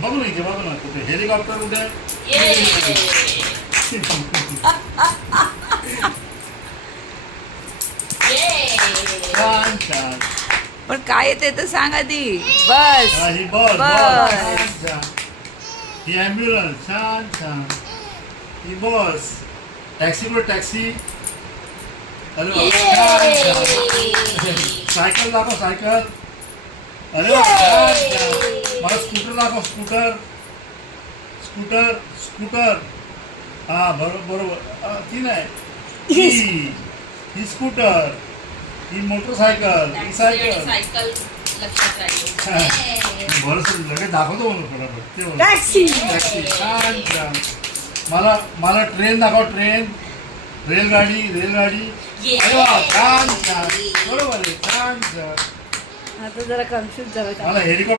बघू ना इथे बघू ना कुठे हेलिकॉप्टर कुठे छान छान. पण काय येते तर सांग आधी. बस ही बस बस. छान छान. ही ॲम्ब्युलन्स छान छान. ही बस. टॅक्सी कुठे टॅक्सी. अरे वा छान छान. सायकल दाखव सायकल. अरे वा छान छान. मला स्कूटर दाखव स्कूटर. Scooter scooter. हा बरोबर बरोबर. ती नाही ही स्कूटर. ही मोटरसायकल. ही सायकल. सायकल लक्षात राहील. बरं लगेच दाखवतो म्हणून फटाफट. टॅक्सी. टॅक्सी छान छान. मला ट्रेन दाखव ट्रेन. रेलगाडी रेलगाडी. अरे वा छान छान. बरोबर आहे छान छान. आता जरा कन्फ्युज झालं. मला हेलिकॉप्टर